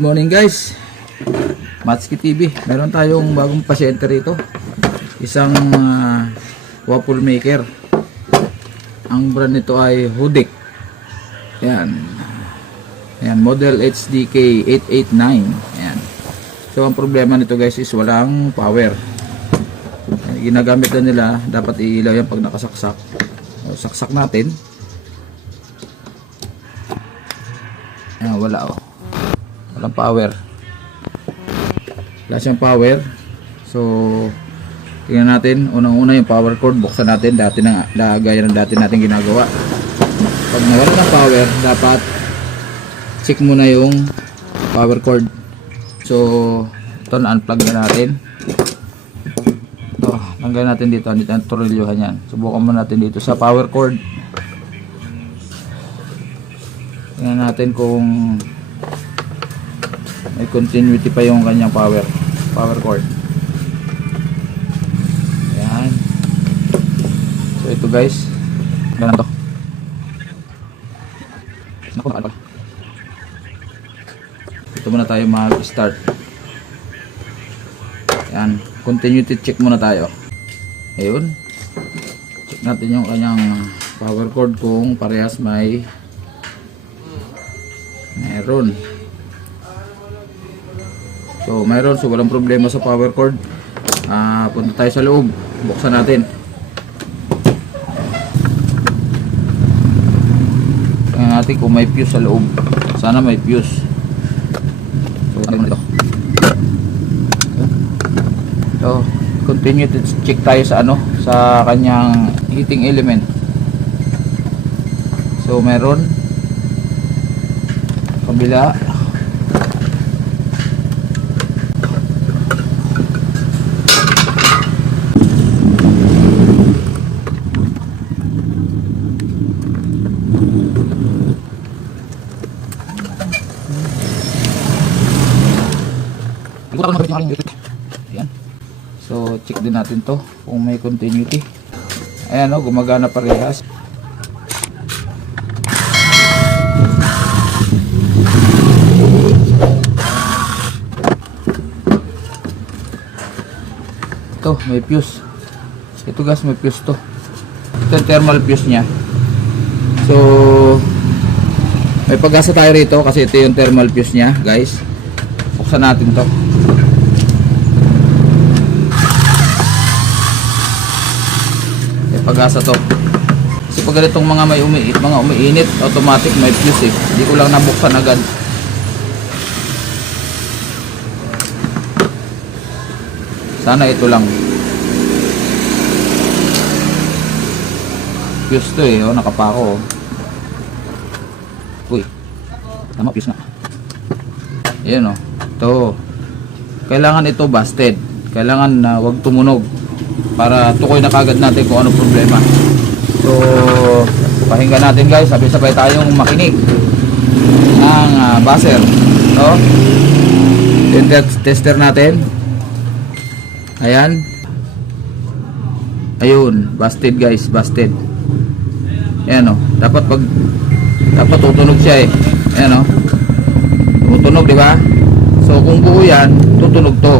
Good morning guys, Matsuki TV. Meron tayong bagong pasyente rito. Isang waffle maker. Ang brand nito ay Hudik. Yan. Yan, model HDK 889. Yan. So ang problema nito guys is walang power. Ginagamit na nila, dapat iilaw yan pag nakasaksak. Saksak natin. Yan, wala oh. Walang power. Wala siyang power. So tingnan natin, unang-una yung power cord, buksan natin. Dati na gaya ng dati natin ginagawa. Pag nawala ng power, dapat check muna yung power cord. So ito, na-unplug na natin. Ito, tanggalin natin dito. Dito ang tornilyohan yan. Subukan muna natin dito sa power cord. Tingnan natin kung may continuity pa yung kanyang power cord. Ayan. So ito guys, ganun to. Naku, nakal pala. Ito muna tayo mag-start. Ayan, continuity check muna tayo. Ayun, check natin yung kanyang power cord kung parehas meron. So mayroon, so walang problema sa power cord. Punta tayo sa loob, buksan natin. Tingnan natin kung may fuse sa loob. Sana may fuse. So ano ito? So continue to check tayo sa sa kanyang heating element. So meron kabila. Ayan. So check din natin to kung may continuity. Ayan o, gumagana parehas. Ito, may fuse. Ito guys, may fuse to. Ito yung thermal fuse nya. So may pag-asa tayo rito kasi ito yung thermal fuse nya guys. Buksan natin to. May pag-asa to. Kasi pag ganitong mga umiinit, automatic may fuse eh. Hindi ko lang nabuksan agad. Sana ito lang. Fuse to eh. Nakapako oh. Uy. Tama, fuse na. Ayan oh. Ito. Kailangan ito busted. Kailangan na wag tumunog para tukoy na kagad natin kung ano problema. So pakinggan natin guys, sabay-sabay tayong makinig ng buzzer. So tester natin. Ayan. Ayun, busted guys, busted. Ayan oh. Dapat tutunog siya eh. Ayan oh. Tumutunog, di ba? So kung buo yan, tutunog to.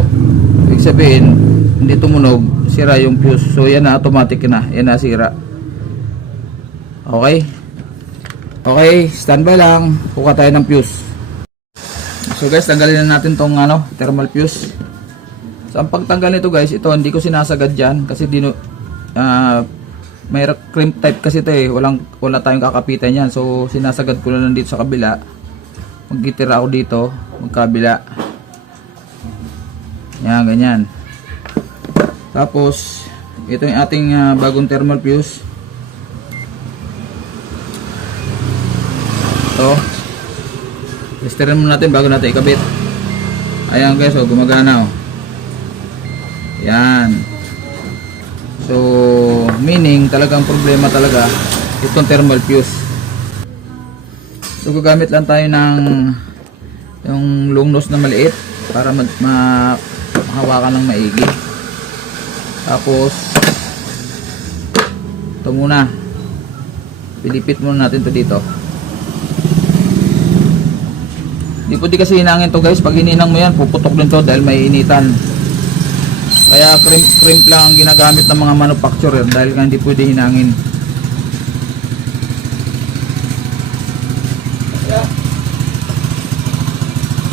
Ibig sabihin, hindi tumunog, sira yung fuse. So yan na, automatic na. Yan na, sira. Okay? Okay, standby lang. Kuha tayo ng fuse. So guys, tanggalin na natin tong thermal fuse. So ang pagtanggal nito guys, ito hindi ko sinasagad dyan. Kasi may crimp type kasi ito eh. Wala tayong kakapitan yan. So sinasagad ko lang dito sa kabila. Magtitira ako dito, magkabila. Yan, ganyan. Tapos ito yung ating bagong thermal fuse. Ito. Testerin muna natin bago natin ikabit. Ayan guys, oh, gumagana oh. Yan. So meaning talagang problema talaga itong thermal fuse. So gagamit lang tayo ng yung long nose na maliit para mahawakan ng maigi. Tapos ito muna, pilipit muna natin to dito. Di pwede kasi hinangin to guys. Pag hininang mo yan, puputok din to dahil may initan. Kaya crimp lang ang ginagamit ng mga manufacturer dahil hindi pwede hinangin.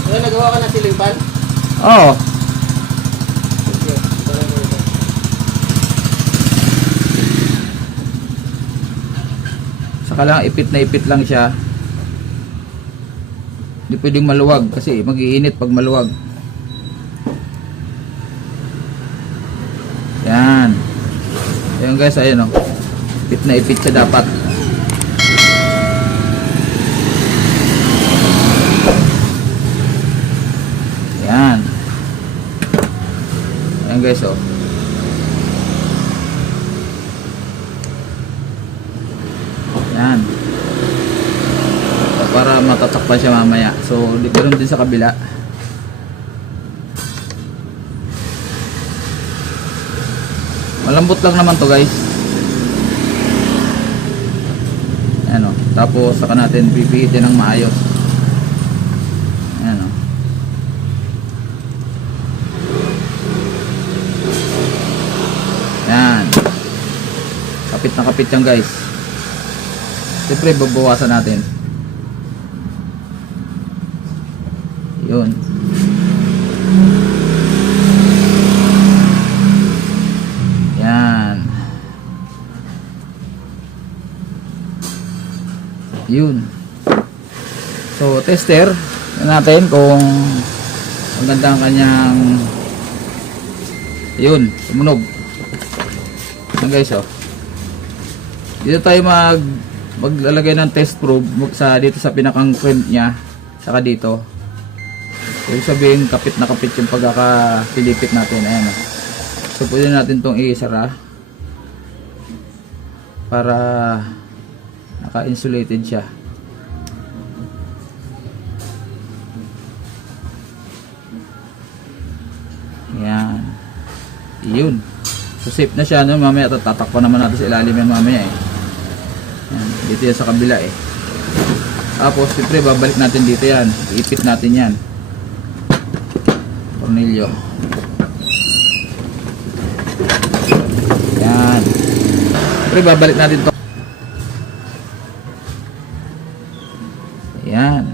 Kaya nagawa ka ng ceiling fan? Oo. Saka lang ipit na ipit lang siya. Hindi pwedeng maluwag kasi mag-iinit pag maluwag. Yan. Ayun guys, ayun o. Ipit na ipit siya dapat. Yan. Ayun guys o. Yan. Para matatakpan siya mamaya. So, di ko din sa kabila. Malambot lang naman to guys. Ayan o. Tapos saka natin pipihitin ng maayos. Ayan o. Ayan. Kapit na kapit yan guys. Siyempre babawasan natin. Yun. Yan. Yun. So, tester natin kung ang ganda ang kanyang yun, tumunog. Yan guys, oh. Dito tayo maglalagay ng test probe sa dito sa pinakang crimp niya, saka dito. Ibig sabihin kapit na kapit yung pagkakapilipit natin. Ayan o. So pwede natin itong i-isara para naka-insulated siya. Ayan. Yun. So safe na siya. No? Mamaya tatakpan naman natin sa ilalim yan mamaya eh. Ayan. Dito yan sa kabila eh. Tapos siyempre babalik natin dito yan. Iipit natin yan. Tornilyo. Yan. Siyempre babalik natin to. Yan.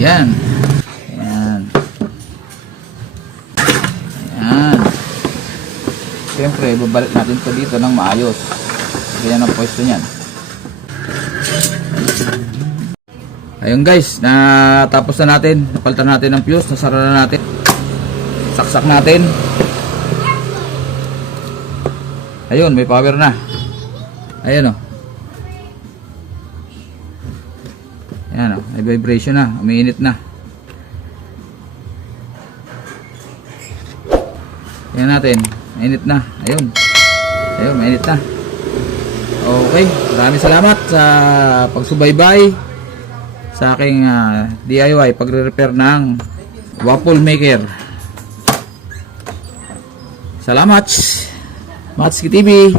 Yan. Yan. Yan. Siyempre babalik natin to dito ng maayos. Ganyan ang pwesto niyan. Ayun guys, natapos na natin. Napalitan natin ang fuse, nasara na natin. Saksak natin. Ayun, may power na. Ayun o. Ayan o, may vibration na, umiinit na. Ayan natin, mainit na. Ayun. Ayun, mainit na. Okay, maraming salamat sa pagsubaybay sa aking DIY pagre-repair ng waffle maker. Salamat, Matsuki TV.